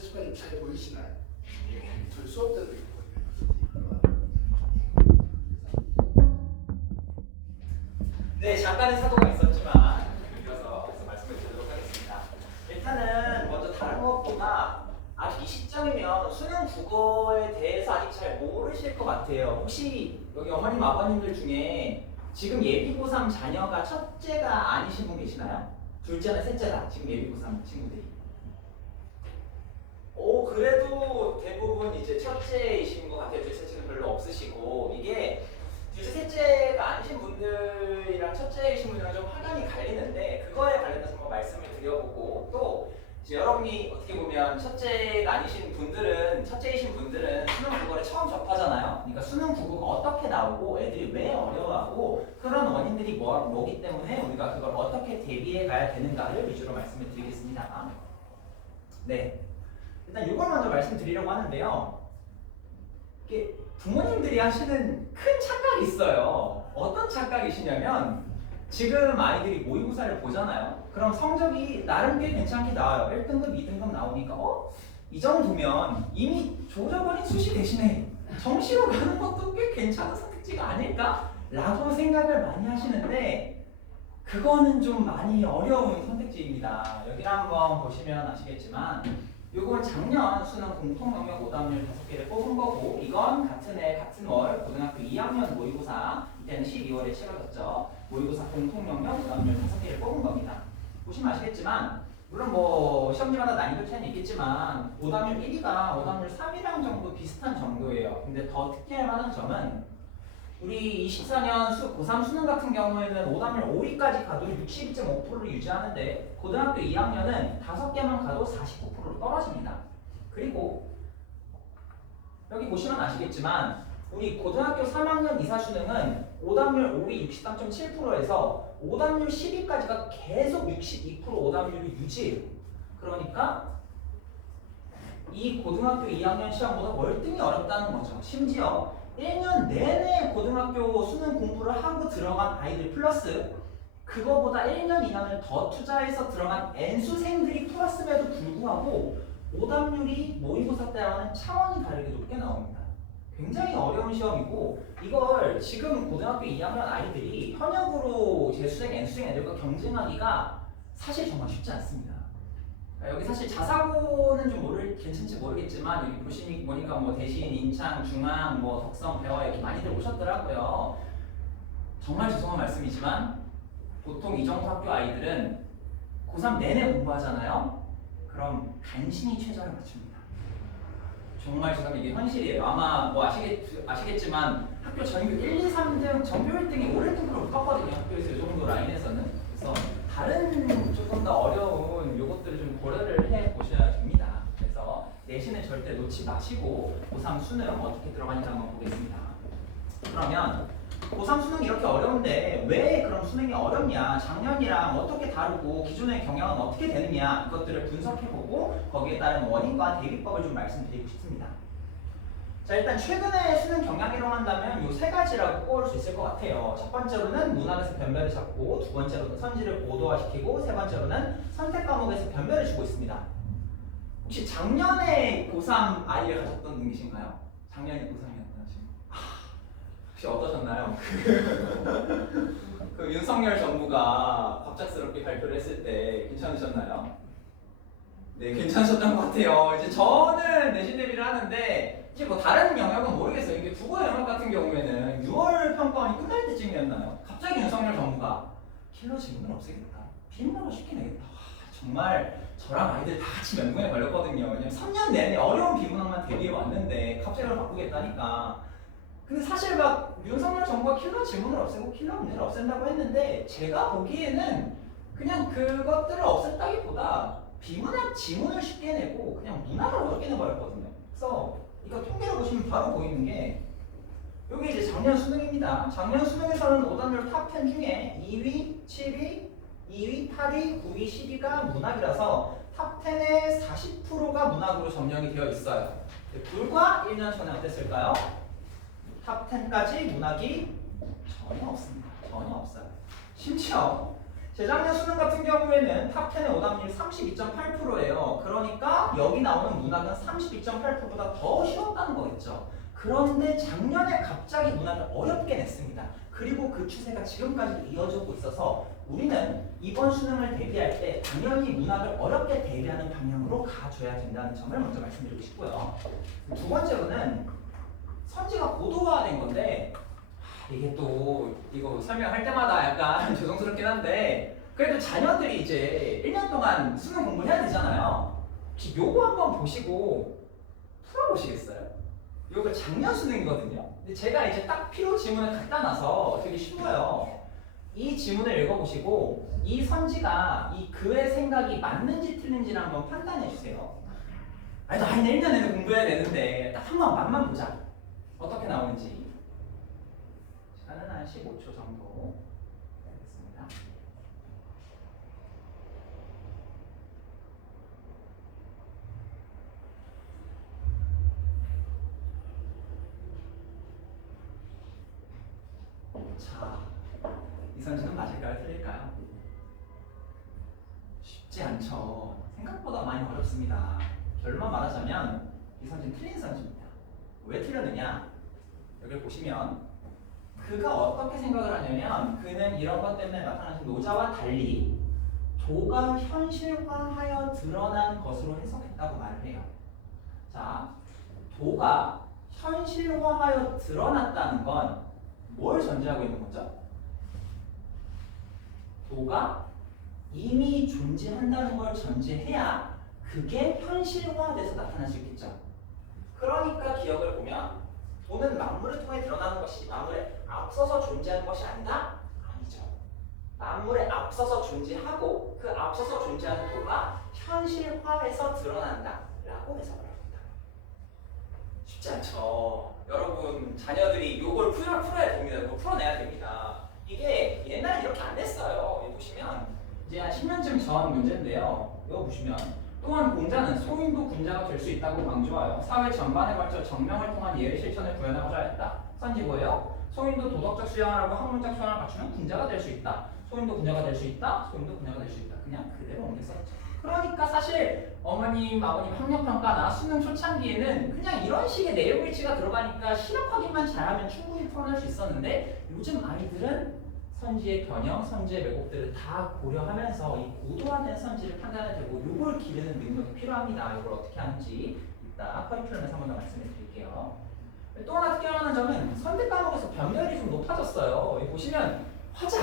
선생님 잘 보이시나요? 저희 수업 때도 있거든요. 네, 잠깐의 사고가 있었지만 이어서 말씀을 드리도록 하겠습니다. 일단은 먼저 다른 것보다 아직 이 시점이면 수능 국어에 대해서 아직 잘 모르실 것 같아요. 혹시 여기 어머님 아버님들 중에 지금 예비고3 자녀가 첫째가 아니신 분 계시나요? 둘째나 셋째다. 지금 예비고3 친구들이. 오, 그래도 대부분 이제 첫째이신 것 같아요. 둘째, 셋째는 별로 없으시고, 이게 둘째, 셋째가 아니신 분들이랑 첫째이신 분들이랑 좀 확연히 갈리는데, 그거에 관련해서 한번 말씀을 드려보고, 또 이제 여러분이 어떻게 보면 첫째가 아니신 분들은, 첫째이신 분들은 수능 국어를 처음 접하잖아요. 그러니까 수능 국어가 어떻게 나오고 애들이 왜 어려워하고 그런 원인들이 뭐기 때문에 우리가 그걸 어떻게 대비해 가야 되는가를 위주로 말씀을 드리겠습니다. 네. 일단 이걸 먼저 말씀드리려고 하는데요. 이게 부모님들이 하시는 큰 착각이 있어요. 어떤 착각이시냐면 지금 아이들이 모의고사를 보잖아요. 그럼 성적이 나름 꽤 괜찮게 나와요. 1등급, 2등급 나오니까 이 정도면 이미 조져버린 수시 대신에 정시로 가는 것도 꽤 괜찮은 선택지가 아닐까? 라고 생각을 많이 하시는데 그거는 좀 많이 어려운 선택지입니다. 여기를 한번 보시면 아시겠지만 이건 작년 수능 공통영역 오답률 5개를 뽑은 거고 이건 같은 해 같은 월 고등학교 2학년 모의고사 이때는 12월에 치러졌죠. 모의고사 공통영역 오답률 5개를 뽑은 겁니다. 보시면 아시겠지만 물론 뭐 시험지마다 난이도 차이는 있겠지만 오답률 1위가 오답률 3위랑 정도 비슷한 정도예요. 근데 더 특이할 만한 점은 우리 24년 고3 수능 같은 경우에는 오답률 5위까지 가도 62.5%를 유지하는데 고등학교 2학년은 5개만 가도 49%로 떨어집니다. 그리고 여기 보시면 아시겠지만 우리 고등학교 3학년 이사수능은 오답률 5위 63.7%에서 오답률 10위까지가 계속 62% 오답률을 유지해요. 그러니까 이 고등학교 2학년 시험보다 월등히 어렵다는 거죠. 심지어 1년 내내 고등학교 수능 공부를 하고 들어간 아이들 플러스 그거보다 1년, 2년을 더 투자해서 들어간 N수생들이 플러스임에도 불구하고 오답률이 모의고사 때와는 차원이 다르게 높게 나옵니다. 굉장히 어려운 시험이고 이걸 지금 고등학교 2학년 아이들이 현역으로 재수생, N수생 애들과 경쟁하기가 사실 정말 쉽지 않습니다. 여기 사실 자사고는 좀 괜찮지 모르겠지만 여기 보니까 뭐 대신, 인창, 중앙, 뭐 덕성, 배화 이렇게 많이들 오셨더라고요. 정말 죄송한 말씀이지만 보통 이 정도 학교 아이들은 고3 내내 공부하잖아요. 그럼 간신히 최저를 맞춥니다. 정말 죄송합니다. 이게 현실이에요. 아마 뭐 아시겠지만 학교 전교 1, 2, 3등 전교 1등이 올 1등급을 못 받거든요. 학교에서 이 정도 라인에서는. 그래서 다른 조금 더 어려운 요것들을 좀 고려를 해 보셔야 됩니다. 그래서 내신을 절대 놓지 마시고 고3 수능 어떻게 들어가는지 한번 보겠습니다. 그러면 고3 수능이 이렇게 어려운데 왜 그럼 수능이 어렵냐, 작년이랑 어떻게 다르고 기존의 경향은 어떻게 되느냐 이것들을 분석해보고 거기에 따른 원인과 대비법을 좀 말씀드리고 싶습니다. 자, 일단 최근에 수능 경향이라고 한다면 이 세 가지라고 꼽을 수 있을 것 같아요. 첫 번째로는 문학에서 변별을 잡고, 두 번째로는 선지를 고도화시키고, 세 번째로는 선택 과목에서 변별을 주고 있습니다. 혹시 작년에 고3 아이를 가졌던 분 계신가요? 작년에 고3이었던 지금. 혹시 어떠셨나요? 그 윤석열 정부가 갑작스럽게 발표를 했을 때 괜찮으셨나요? 네, 괜찮으셨던 것 같아요. 이제 저는 내신 대비를 하는데 이제 뭐 다른 영역은 모르겠어요. 이게 국어 영역 같은 경우에는 6월 평가원이 끝날 때쯤이었나요? 갑자기 윤석열 정부가 킬러 질문을 없애겠다. 비문학을 쉽게 내겠다. 정말 저랑 아이들 다 같이 멘붕에 걸렸거든요. 왜냐면 3년 내내 어려운 비문학만 대비해 왔는데 갑자기 그걸 바꾸겠다니까. 근데 사실 막 윤석열 정부가 킬러 질문을 없애고 킬러 문제를 없앤다고 했는데 제가 보기에는 그냥 그것들을 없앴다기보다 비문학 지문을 쉽게 내고 그냥 문학을 어렵게 내버렸거든요. 그래서 이거 통계를 보시면 바로 보이는 게 여기 이제 작년 수능입니다. 작년 수능에서는 오답률 탑10 중에 2위, 7위, 2위, 8위, 9위, 10위가 문학이라서 탑10의 40%가 문학으로 점령이 되어 있어요. 불과 1년 전에 어땠을까요? 탑10까지 문학이 전혀 없습니다. 전혀 없어요. 심지어 재작년 수능 같은 경우에는 탑10의 오답률이 32.8%예요. 그러니까 그러니까 여기 나오는 문학은 32.8%보다 더 쉬웠다는 거겠죠. 그런데 작년에 갑자기 문학을 어렵게 냈습니다. 그리고 그 추세가 지금까지도 이어지고 있어서 우리는 이번 수능을 대비할 때 당연히 문학을 어렵게 대비하는 방향으로 가줘야 된다는 점을 먼저 말씀드리고 싶고요. 두 번째로는 선지가 고도화된 건데 이게 또 이거 설명할 때마다 약간 죄송스럽긴 한데 그래도 자녀들이 이제 1년 동안 수능 공부를 해야 되잖아요. 혹시 요거 한번 보시고 풀어보시겠어요? 요거 작년 수능이거든요. 근데 제가 이제 딱 필요 지문을 갖다 놔서 되게 쉬워요. 이 지문을 읽어보시고 이 선지가 이 그의 생각이 맞는지 틀린지를 한번 판단해 주세요. 아니 나 1년 내내 공부해야 되는데 딱 한번 맛만 보자. 어떻게 나오는지. 시간은 한 15초 정도 되겠습니다. 자, 이 선지는 맞을까요? 틀릴까요? 쉽지 않죠. 생각보다 많이 어렵습니다. 결론만 말하자면 이 선지는 틀린 선지입니다. 왜 틀렸느냐? 여기 보시면 그가 어떻게 생각을 하냐면 그는 이런 것 때문에 나타나신 노자와 달리 도가 현실화하여 드러난 것으로 해석했다고 말을 해요. 자, 도가 현실화하여 드러났다는 건 뭘 전제하고 있는 거죠? 도가 이미 존재한다는 걸 전제해야 그게 현실화돼서 나타날 수 있겠죠. 그러니까 기억을 보면 도는 만물을 통해 드러나는 것이 만물에 앞서서 존재하는 것이 아니다? 아니죠. 만물에 앞서서 존재하고 그 앞서서 존재하는 도가 현실화해서 드러난다 라고 해석을 합니다. 쉽지 않죠. 여러분 자녀들이 이걸 풀어야 됩니다. 이거 풀어내야 됩니다. 이게 옛날에 이렇게 안 됐어요. 여기 보시면 이제 한 10년쯤 전 문제인데요. 이거 보시면 또한 공자는 소인도 군자가 될 수 있다고 강조하여 사회 전반에 걸쳐 정명을 통한 예의 실천을 구현하고자 했다. 선지 뭐예요? 소인도 도덕적 수양하고 학문적 수양을 갖추면 군자가 될 수 있다. 소인도 군자가 될 수 있다. 소인도 군자가 될 수 있다. 그냥 그대로 옮겼었죠. 그러니까 사실 어머님, 아버님 학력평가나 수능 초창기에는 그냥 이런 식의 내용 일치가 들어가니까 시력 확인만 잘하면 충분히 풀어낼 수 있었는데 요즘 아이들은 선지의 변형, 선지의 왜곡들을 다 고려하면서 이 고도화된 선지를 판단해야 되고 요걸 기르는 능력이 필요합니다. 이걸 어떻게 하는지 이따 커리큘럼에서 한 번 더 말씀을 드릴게요. 또 하나 특별한 점은 선대 과목에서 변별이 좀 높아졌어요. 여기 보시면 화작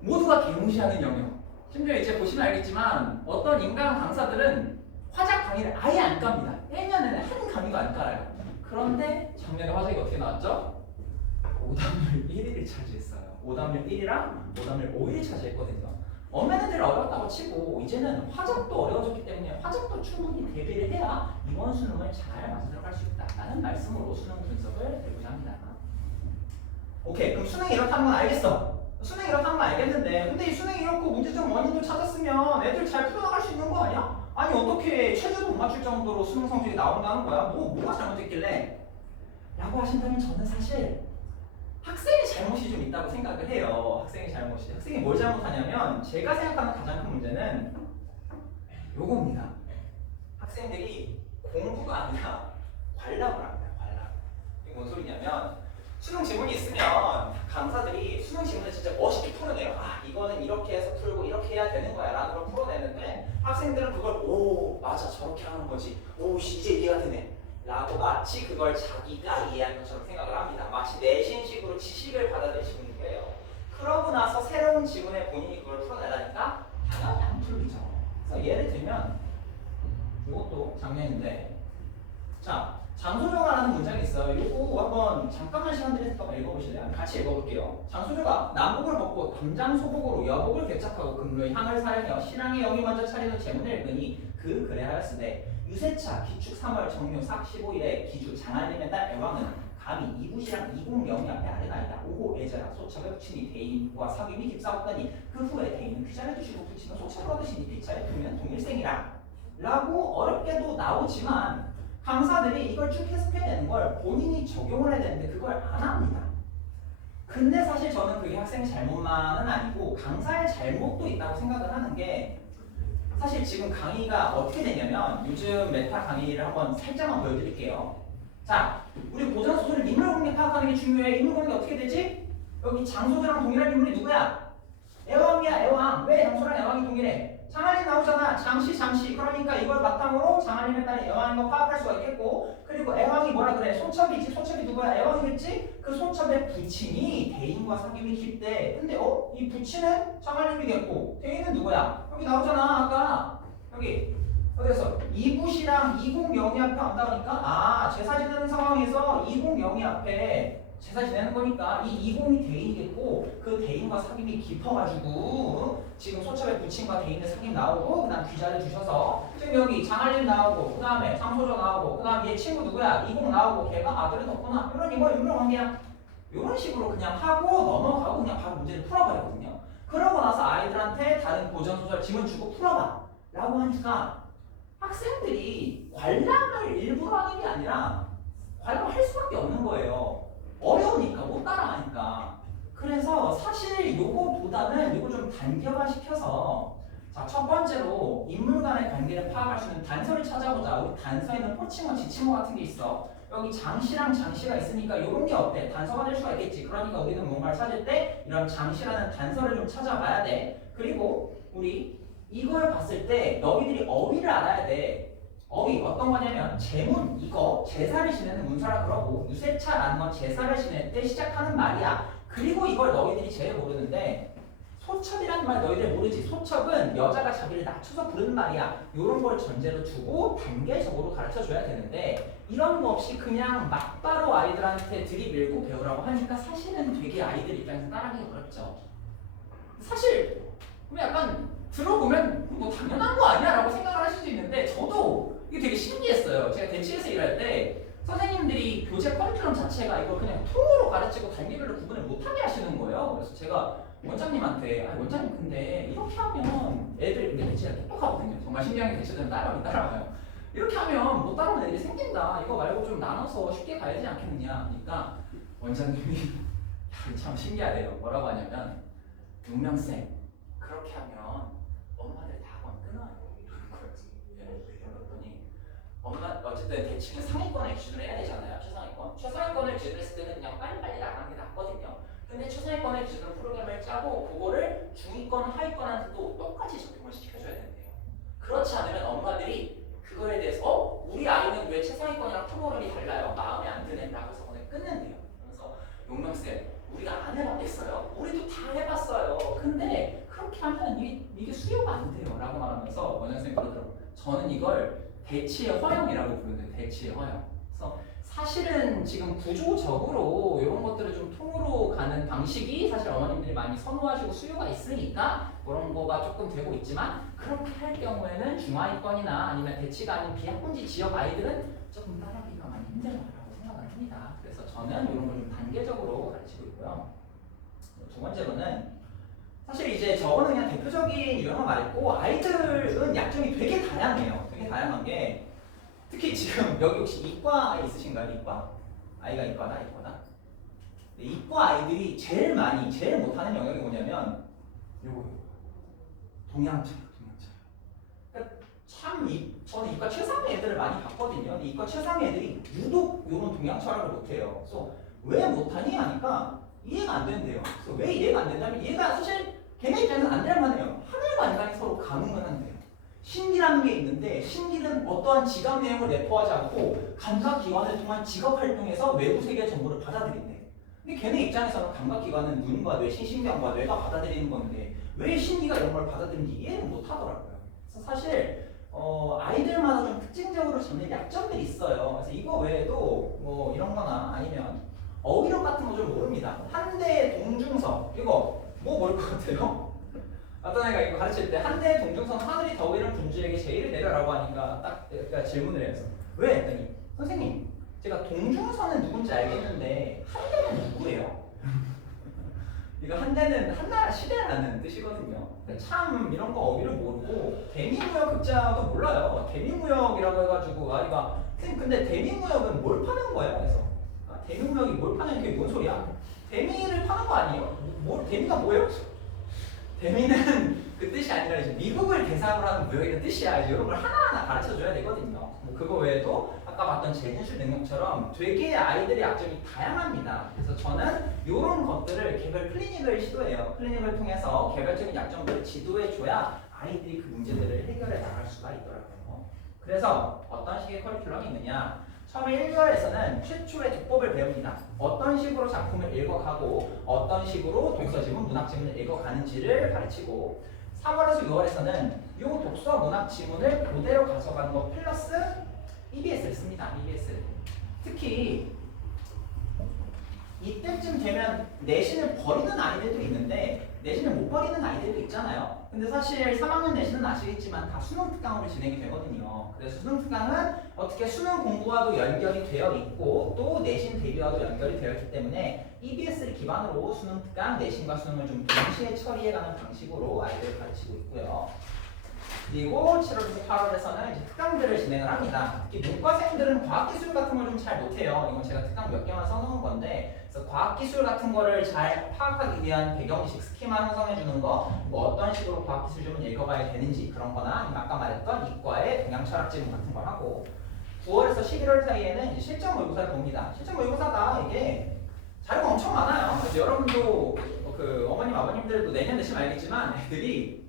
모두가 개무시하는 영역. 심지어 이제 보시면 알겠지만 어떤 인간 강사들은 화작 강의를 아예 안 깝니다. 1년 내내 한 강의도 안 깔아요. 그런데 작년에 화작이 어떻게 나왔죠? 오답률 1위를 차지했어요. 오답률 1위랑 오답률 5위를 차지했거든요. 엄연히들 어려웠다고 치고 이제는 화작도 어려워졌기 때문에 화작도 충분히 대비를 해야 이번 수능을 잘 만들어갈 수 있다라는 말씀으로 수능 분석을 해보자 합니다. 오케이, 그럼 수능이 이렇다는 건 알겠어. 수능이 이렇다는 건 알겠는데 근데 이 수능이 이렇고 문제점 원인도 찾았으면 애들 잘 풀어나갈 수 있는 거 아니야? 아니 어떻게 최저도 못 맞출 정도로 수능 성적이 나온다는 거야? 뭐가 잘못됐길래? 라고 하신다면 저는 사실 학생의 잘못이 좀 있다고 생각을 해요. 학생이 뭘 잘못하냐면 제가 생각하는 가장 큰 문제는 요겁니다. 학생들이 공부가 아니라 관람을 합니다. 관람. 이게 뭔 소리냐면 수능 지문이 있으면 강사들이 수능 지문을 진짜 멋있게 풀어내요. 아 이거는 이렇게 해서 풀고 이렇게 해야 되는 거야 라는 걸 풀어내는데 학생들은 그걸 오 맞아 저렇게 하는 거지 오 이제 이해가 되네 라고 마치 그걸 자기가 이해한 것처럼 생각을 합니다. 마치 내신식으로 지식을 받아들이시는 거예요. 그러고 나서 새로운 지문에 본인이 그걸 풀어내라니까 당연히 안 풀리죠. 그래서 예를 들면 이것도 작년인데 자 장소조가라는 문장이 있어요. 이거 한번 잠깐만 시간 드려서 읽어보실래요? 같이 읽어볼게요. 장소조가 남복을 벗고 담장 소복으로 여복을 개착하고 금로의 향을 사령하여 신랑의 영이 먼저 차리는 제문을 읽으니 그 그래하였으되 유세차 기축 3월 정묘 삭 15일에 기주 장안림의 딸 애왕은 감히 이구시랑 이공명이 앞에 아래나이다. 오호 애자라 소차가 붙이니 대인과 사귀미 깁싸웠더니 그 후에 대인은 귀자를 두시고 붙이는 소차가 얻으시니 대차에 두면 동일생이라 라고 어렵게도 나오지만 강사들이 이걸 쭉 해석해야 되는 걸 본인이 적용을 해야 되는데 그걸 안 합니다. 근데 사실 저는 그게 학생의 잘못만은 아니고 강사의 잘못도 있다고 생각을 하는 게 사실 지금 강의가 어떻게 되냐면 요즘 메타 강의를 한번 살짝만 보여드릴게요. 자, 우리 고전 소설을 인물 관계 파악하는 게 중요해. 인물 관계 어떻게 되지? 여기 장소주랑 동일한 인물이 누구야? 애왕이야, 애왕. 왜 장소랑 애왕이 동일해? 장한림 나오잖아. 장씨. 그러니까 이걸 바탕으로 장한림에 따른 애왕인 거 파악할 수가 있겠고, 그리고 애왕이 뭐라 그래? 소첩이지. 소첩이 누구야? 애왕이겠지? 그 소첩의 부친이 대인과 사귐이 깊대. 근데 이 부친은 장한림이겠고, 대인은 누구야? 여기 나오잖아. 아까 여기 어디서 2부시랑 202 앞에 온다니까 제사 지내는 상황에서 202 앞에 제사 지내는 거니까 이 20이 대인이겠고 그 대인과 사귐이 깊어가지고 지금 소첩의 부친과 대인의 사귐 나오고 그 다음 귀자를 주셔서 지금 여기 장한림 나오고 그 다음에 상소조 나오고 그 다음 얘 친구 누구야 20 나오고 걔가 아들은 없구나 이런 이거 인물관계야 이런 식으로 그냥 하고 넘어가고 그냥 바로 문제를 풀어버리거든요. 그러고 나서 아이들한테 다른 고전소설 지문 주고 풀어봐 라고 하니까 학생들이 관람을 일부러 하는 게 아니라 관람을 할 수밖에 없는 거예요. 어려우니까 못 따라가니까. 그래서 사실 요거보다는 요거 좀 단계화시켜서 자, 첫 번째로 인물 간의 관계를 파악할 수 있는 단서를 찾아보자. 우리 단서에는 호칭어, 지칭어 같은 게 있어. 여기 장씨랑 장씨가 있으니까 요런 게 어때? 단서가 될 수가 있겠지. 그러니까 우리는 뭔가를 찾을 때 이런 장씨라는 단서를 좀 찾아봐야 돼. 그리고 우리 이걸 봤을 때 너희들이 어휘를 알아야 돼. 어휘 어떤 거냐면 제문 이거 제사를 지내는 문서라 그러고 유세차라는 건 제사를 지낼 때 시작하는 말이야. 그리고 이걸 너희들이 제일 모르는데 소첩이라는 말 너희들 모르지. 소첩은 여자가 자기를 낮춰서 부르는 말이야. 이런 걸 전제로 두고 단계적으로 가르쳐줘야 되는데 이런 거 없이 그냥 막바로 아이들한테 들이밀고 배우라고 하니까 사실은 되게 아이들 입장에서 따라하기 어렵죠. 사실 약간 들어보면 뭐 당연한 거 아니야 라고 생각을 하실 수 있는데 저도 이게 되게 신기했어요. 제가 대치에서 일할 때 선생님들이 교재 커리큘럼 자체가 이걸 그냥 통으로 가르치고 단계별로 구분을 못하게 하시는 거예요. 그래서 제가 원장님한테 원장님 근데 이렇게 하면 애들 근데 대체가 똑똑하거든요. 정말 신기한 게 대체들은 따라와요. 이렇게 하면 못 따라오는 애들이 생긴다. 이거 말고 좀 나눠서 쉽게 가야 되지 않겠느냐. 그러니까 원장님이 참 신기하대요. 뭐라고 하냐면 용명쌤 그렇게 하면 엄마들 다 학원 끊어요. 이러는 거예요. 그랬더니 엄마 어쨌든 대치는 상위권을 기준으로 해야 되잖아요. 최상위권을 기준으로 했을 때는 그냥 빨리빨리 나가는 게 낫거든요. 근데 최상위권을 기준으로 프로그램을 짜고 그거를 중위권, 하위권한테도 똑같이 적용을 시켜줘야 된대요. 그렇지 않으면 엄마들이 그거에 대해서 우리 아이는 왜 최상위권이랑 프로그램이 달라요? 마음에 안 드네? 라고 해서 오늘 끊는데요. 그래서 용명쌤 우리가 안 해봤겠어요? 우리도 다 해봤어요. 근데 그렇게 하면 이게 수요가 안 돼요. 라고 말하면서 원장쌤이 그러더라고요. 저는 이걸 대치의 허영이라고 부르는데 대치의 허영. 그래서 사실은 지금 구조적으로 이런 것들을 좀 통으로 가는 방식이 사실 어머님들이 많이 선호하시고 수요가 있으니까 그런 거가 조금 되고 있지만 그렇게 할 경우에는 중하위권이나 아니면 대치가 아닌 비학군지 지역 아이들은 조금 따라하기가 많이 힘들다고 생각을 합니다. 그래서 저는 이런 걸 좀 단계적으로 가르치고 있고요. 두 번째로는 사실 이제 저거는 그냥 대표적인 유형을 말했고 아이들은 약점이 되게 다양해요. 되게 다양한 게 특히 지금 여기 혹시 이과 있으신가요? 이과? 아이가 이과다? 이과 아이들이 제일 못하는 영역이 뭐냐면 요거 동양차요. 그러니까 저는 이과 최상의 애들을 많이 봤거든요. 근데 이과 최상의 애들이 유독 요런 동양철학을 못해요. 그래서 왜 못하니? 하니까 이해가 안 된대요. 그래서 왜 이해가 안 된다면 얘가 사실 걔네 입장에서는 안 될만 해요. 하늘과 인간이 서로 감흥을 한대요. 신기라는 게 있는데 신기는 어떠한 지각 내용을 내포하지 않고 감각기관을 통한 지각 활동에서 외부 세계의 정보를 받아들인대. 근데 걔네 입장에서는 감각기관은 눈과 뇌, 신신경과 뇌가 받아들이는 건데 왜 신기가 이런 걸 받아들이는지 이해를 못 하더라고요. 그래서 사실 아이들마다 좀 특징적으로 잡는 약점들이 있어요. 그래서 이거 외에도 뭐 이런 거나 아니면 어휘력 같은 거 좀 모릅니다. 한대 동중서 이거 뭘 것 같아요? 어떤 애가 이거 가르칠 때 한대 동중선 하늘이 더위는 군주에게 제의를 내려라고 하니까 딱 내가 질문을 해서 왜? 했더니 선생님 제가 동중선은 누군지 알겠는데 한대는 누구예요? 이거 한대는 한나라 시대라는 뜻이거든요. 참 이런 거 어휘를 모르고 대미무역 극자도 몰라요. 대미무역이라고 해가지고 아이가 선생님 근데 대미무역은 뭘 파는 거예요? 그래서 대미무역이 뭘 파는 게 뭔 소리야? 대미를 파는 거 아니에요? 대미가 뭐예요? 대미는 그 뜻이 아니라 이제 미국을 대상으로 하는 무역이라는 뜻이야. 이제 이런 걸 하나하나 가르쳐 줘야 되거든요. 뭐 그거 외에도 아까 봤던 재진술 능력처럼 되게 아이들의 약점이 다양합니다. 그래서 저는 이런 것들을 개별 클리닉을 시도해요. 클리닉을 통해서 개별적인 약점들을 지도해 줘야 아이들이 그 문제들을 해결해 나갈 수가 있더라고요. 그래서 어떤 식의 커리큘럼이 있느냐? 처음에 1개월에서는 최초의 독법을 배웁니다. 어떤 식으로 작품을 읽어가고 어떤 식으로 독서지문, 문학지문을 읽어가는지를 가르치고 3월에서 6월에서는 이 독서, 문학지문을 그대로 가져가는 것 플러스 EBS를 씁니다. EBS. 특히 이때쯤 되면 내신을 버리는 아이들도 있는데 내신을 못 버리는 아이들도 있잖아요. 근데 사실 3학년 내신은 아시겠지만 다 수능 특강으로 진행이 되거든요. 그래서 수능 특강은 어떻게 수능 공부와도 연결이 되어 있고 또 내신 대비와도 연결이 되어 있기 때문에 EBS를 기반으로 수능 특강, 내신과 수능을 좀 동시에 처리해가는 방식으로 아이들을 가르치고 있고요. 그리고 7월에서 8월에서는 이제 특강들을 진행을 합니다. 특히 문과생들은 과학기술 같은 걸 좀 잘 못해요. 이건 제가 특강 몇 개만 써놓은 건데 그래서 과학기술 같은 거를 잘 파악하기 위한 배경식 스키마 형성해주는 거, 뭐 어떤 식으로 과학기술 좀 읽어봐야 되는지 그런 거나 아니면 아까 말했던 이과의 동양철학지문 같은 걸 하고 9월에서 11월 사이에는 이제 실전 모의고사를 봅니다. 실전 모의고사가 이게 자료가 엄청 많아요. 그래서 여러분도 그 어머님 아버님들도 내년 되시면 알겠지만 애들이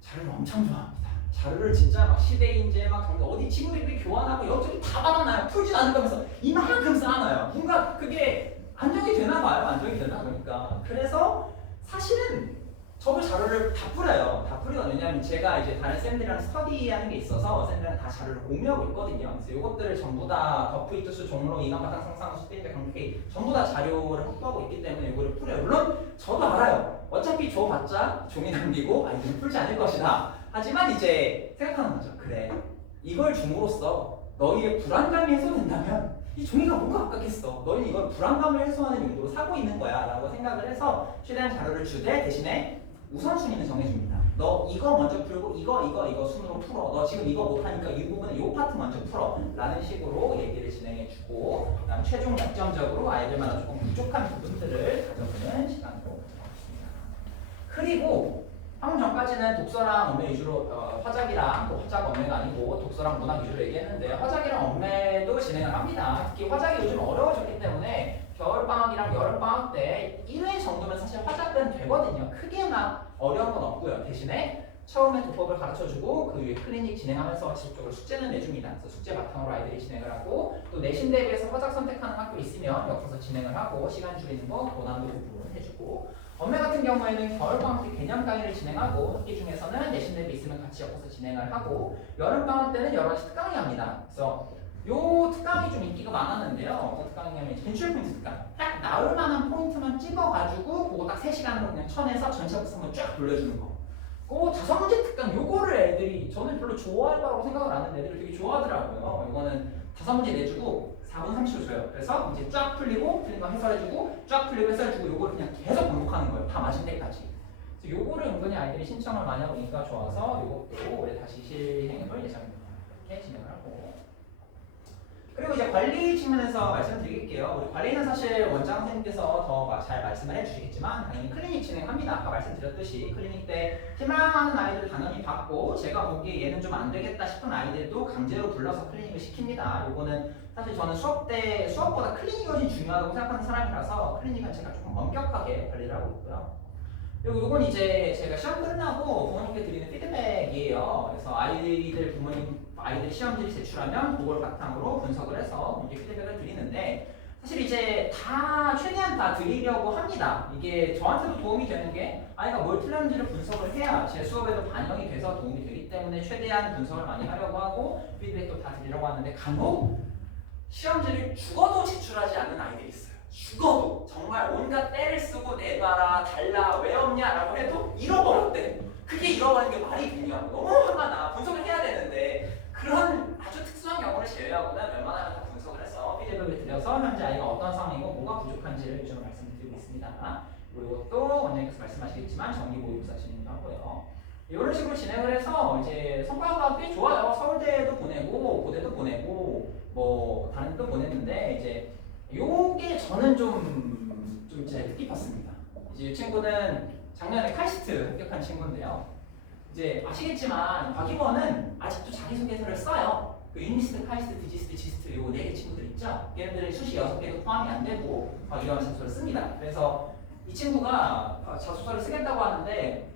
자료를 엄청 좋아합니다. 자료를 진짜 막 시대인재 막 어디 친구들끼리 교환하고 여기저기 다 받아놔요. 풀지도 않을 거면서 이만큼 쌓아놔요. 뭔가 그게 안정이 되나 봐요. 안정이 되나 보니까. 그래서 사실은 저도 자료를 다 뿌려요. 다 뿌리거든요. 왜냐면 제가 이제 다른 쌤들이랑 스터디하는 게 있어서 쌤들이랑 다 자료를 공유하고 있거든요. 그래서 이것들을 전부 다 더프이투스 종로 이감바탕 상상수 스테이지 관계 전부 다 자료를 확보하고 있기 때문에 이거를 뿌려요. 물론 저도 알아요. 어차피 줘봤자 종이 남기고 아이들은 풀지 않을 것이다. 하지만 이제 생각하는 거죠. 그래, 이걸 줌으로써 너희의 불안감이 해소된다면 이 종이가 뭐가 아깝겠어. 너희 이걸 불안감을 해소하는 용도로 사고 있는 거야 라고 생각을 해서 최대한 자료를 주되 대신에 우선순위는 정해줍니다. 너 이거 먼저 풀고 이거 순으로 풀어. 너 지금 이거 못하니까 이 부분은 이 파트 먼저 풀어 라는 식으로 얘기를 진행해주고 그다음 최종 약점적으로 아이들마다 조금 부족한 부분들을 가져보는 시간으로 가져가겠습니다. 그리고 방금 전까지는 독서랑 언매 위주로 화작이랑 또 화작 언매가 아니고 독서랑 문학 위주로 얘기했는데 화작이랑 언매도 진행을 합니다. 특히 화작이 요즘 어려워졌기 때문에 겨울방학이랑 여름방학 때 1회 정도면 사실 화작은 되거든요. 크게 막 어려운 건 없고요. 대신에 처음에 독법을 가르쳐주고 그 위에 클리닉 진행하면서 지속적으로 숙제는 내줍니다. 그래서 숙제 바탕으로 아이들이 진행을 하고 또 내신 대비해서 화작 선택하는 학교 있으면 옆에서 진행을 하고 시간 줄이는 거, 고난도 공부 해주고 언매 같은 경우에는 겨울방학 때 개념 강의를 진행하고 학기 중에서는 내신 대비 있으면 같이 옆에서 진행을 하고 여름방학 때는 여러 가지 특강을 합니다. 그래서 요 특강이 좀 인기가 많았는데요. 어떤 특강이냐면 진출 포인트 특강. 딱 나올 만한 포인트만 찍어가지고 그거 딱 3시간으로 그냥 쳐내서 전체 학습을 쫙 돌려주는 거. 그 5문제 특강 요거를 애들이 저는 별로 좋아할 거라고 생각을 안 했는데 애들이 되게 좋아하더라고요. 이거는 5문제 내주고 4분 30초 줘요. 그래서 이제 쫙 풀리고 틀린 거 해설해주고 쫙 풀리고 해설해주고 요거를 그냥 계속 반복하는 거예요. 다 마실 때까지. 그래서 요거를 은근히 아이들이 신청을 많이 하고 있으니까 좋아서 요것도 올해 다시 실행해볼 예정입니다. 이렇게 진행을 하고 그리고 이제 관리 측면에서 말씀드릴게요. 우리 관리는 사실 원장 선생님께서 더 잘 말씀을 해주시겠지만 당연히 클리닉 진행합니다. 아까 말씀드렸듯이 클리닉 때 희망하는 아이들 당연히 받고 제가 보기에 얘는 좀 안 되겠다 싶은 아이들도 강제로 불러서 클리닉을 시킵니다. 요거는 사실 저는 수업보다 클리닉이 훨씬 중요하다고 생각하는 사람이라서 클리닉은 제가 조금 엄격하게 관리를 하고 있고요. 그리고 요건 이제 제가 시험 끝나고 부모님께 드리는 피드백이에요. 그래서 아이들 시험지를 제출하면 그걸 바탕으로 분석을 해서 문제 피드백을 드리는데 사실 이제 최대한 다 드리려고 합니다. 이게 저한테도 도움이 되는 게 아이가 뭘 틀렸는지를 분석을 해야 제 수업에도 반영이 돼서 도움이 되기 때문에 최대한 분석을 많이 하려고 하고 피드백도 다 드리려고 하는데 간혹 시험지를 죽어도 제출하지 않는 아이들이 있어요. 죽어도 정말 온갖 때를 쓰고 내봐라 달라 왜 없냐라고 해도 잃어버렸대. 그게 잃어버리는 게 말이 되냐고. 너무 화가 나. 분석을 해야 되는데 그런 아주 특수한 경우를 제외하고는 웬만하면 다 분석을 해서 피드백을 드려서 현재 아이가 어떤 상황이고 뭐가 부족한지를 요즘 말씀드리고 있습니다. 그리고 또 원장님께서 말씀하시겠지만 정기 모의고사 진행도 하고요. 이런 식으로 진행을 해서 이제 성과가 꽤 좋아요. 서울대도 보내고 고대도 보내고 뭐 다른 데도 보냈는데 이제 요게 저는 좀 제 뜻깊었습니다. 이제 이 친구는 작년에 카이스트 합격한 친구인데요. 이제 아시겠지만 과기본은 아직도 자기소개서를 써요. 그 유니스트, 카이스트, 디지스트, 지스트 요 4개 친구들 있죠? 얘네들이 수시 6개도 포함이 안 되고 과기본 자소서를 씁니다. 그래서 이 친구가 자소서를 쓰겠다고 하는데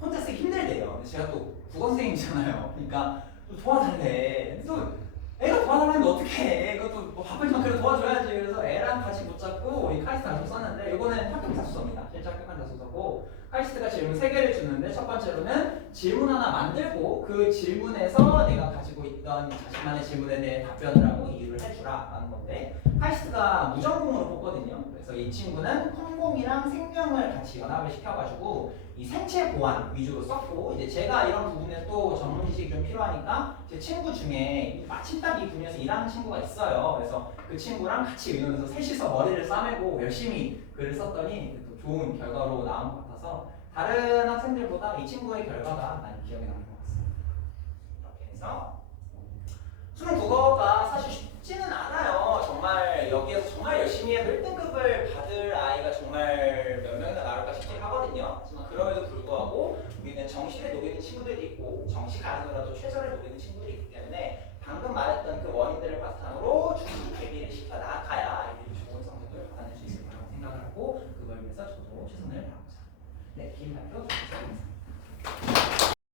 혼자 쓰기 힘들대요. 근데 제가 또 국어 선생님이잖아요. 그러니까 또 도와달래. 또 애가 도와달라는데 어떡해. 이것도 뭐 바쁘지만 그래도 도와줘야지. 그래서 애랑 같이 붙잡고 이 카이스트 자소서 썼는데 이거는 합격 자소서입니다. 실제 합격한 자소서고 카이스트가 질문 3개를 주는데 첫 번째로는 질문 하나 만들고 그 질문에서 내가 가지고 있던 자신만의 질문에 대해 답변을 하고 이유를 해주라 라는 건데 카이스트가 무전공으로 뽑거든요. 그래서 이 친구는 컴공이랑 생명을 같이 연합을 시켜가지고 이 생체 보안 위주로 썼고 이제 제가 이런 부분에 또 전문 지식이 좀 필요하니까 제 친구 중에 마침 딱 이 분야에서 일하는 친구가 있어요. 그래서 그 친구랑 같이 의논해서 셋이서 머리를 싸매고 열심히 글을 썼더니 또 좋은 결과로 나온 것 같아서 다른 학생들보다 이 친구의 결과가 많이 기억에 남는 것 같습니다. 이렇게 해서 수능 국어가 사실 쉽지는 않아요. 정말 여기에서 정말 열심히 해서 1등급을 받을 아이가 정말 몇 명이나 나올까 싶긴 하거든요. 하지만 그럼에도 불구하고 우리는 정시에 녹이는 친구들이 있고 정시 가능으로도 최저를 녹이는 친구들이 있기 때문에 방금 말했던 그 원인들을 바탕으로 준비 대비를 시켜 나가야 아이들이 좋은 성적을 받아낼 수 있을 거라고 생각을 하고 그걸 위해서 저도 최선을 다하고자. 네, 긴 발표 감사합니다.